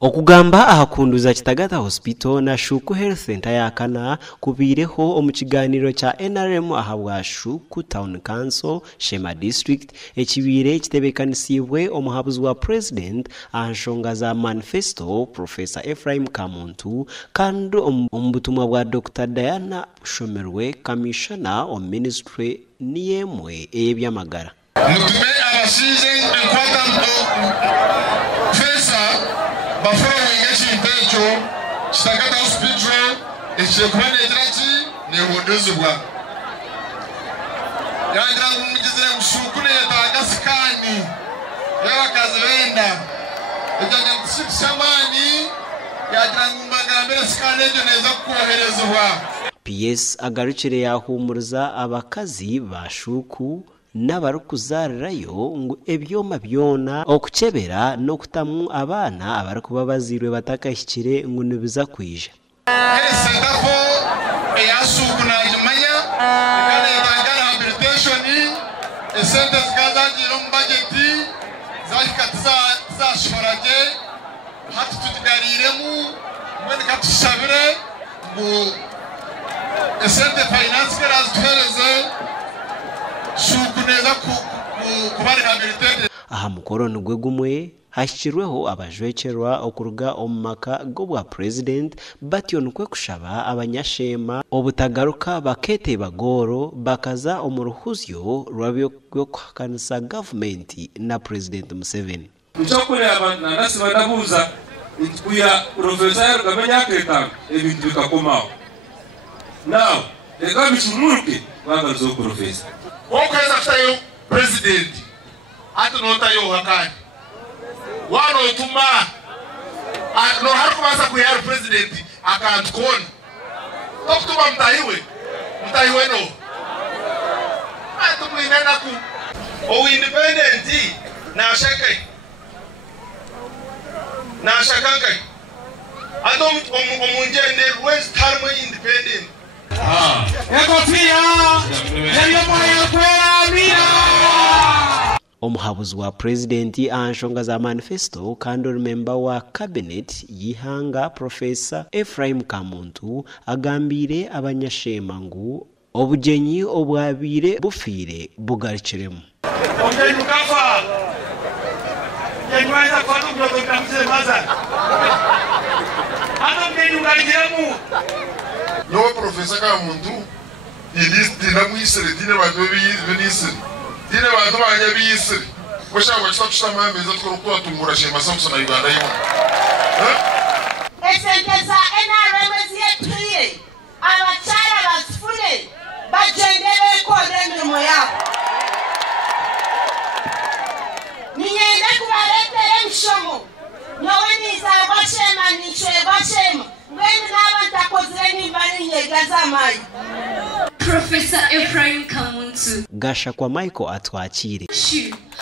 Okugamba ahakunduza Kitagata Hospital na Shuku Health Center yakana kubireho omukiganiro cha NRM ahabwa Shuku Town Council Shema District ekibire kitebekanisibwe omuhabuzi wa president anshonga za manifesto Professor Ephraim Kamuntu kandi ombutumwa bwa Dr. Diana Shomerwe Commissioner on Ministry niyemwe ebyamagara. Mutume abashize enkwata bafura wengeshi impecho Kitagata Hospital echekumene ejiraki nehondozibwa yangira ngumugize mushukune yatagasikani yabakazi benda ejanya kushamani yangira ngumbangambere sikane ejo neza kukoherezwa. PS agarukire yahumuriza abakazi ba Shuku n'abarukuzarirayo ngo ebyoma byona okucebera no kutamu abana abarikuba bazirwe batakashyikire ngo nibiza kwija. Sentafo eyashuku najimanya ikale itangana habilitation esente zikazanjira mu budgeti zakatiza zashoraje hatu tugariremu mwene katushabire ngo esente finance keraz tuhereze shukuneza kubari habilitate. Aha mukoro nugwe gumwe hashirweho abajwecerwa okuruga omumaka gobwa president batyo nukwe kushaba abanyashema obutagaruka bakete bagoro bakaza omuruhuzyo rwabyo kuhakanisa government na President Museveni. Nchokure abantu nasi badabuza kuya professor kamenya keta ebintu bikakomaho. Now ekabishumuruke bagazo professor okweza kutayo president atunotayo hakani wano tuma no harkumasa kuyaro president akantukona tokutuma mtahiwe no atumwinena ku o independent na shakankai adom omunjende west harmo independent omuhabuzi wa president anshonga za manifesto kandi member wa cabinet yihanga Professor Ephraim Kamuntu agambire abanyashema ngu obujenyi obwabire bufire bugarikiremu. No Professor Kamuntu idina mwisire dine badobiyisire dine badobanya biyisire kwesha kwashaka tushamameza tukokuwa tumura Shema Samson na Uganda yo esenteza NRM ziyetwiye abachara basfune bajendere kode mirimo yabo ninyende kubaretere mshomo nowe nizarwa Shema nichwe bashema ngende n'abantu akozire nimbani nyegaza mai. Professor Ephraim Kamuntu Gasha kwa Michael atwakire.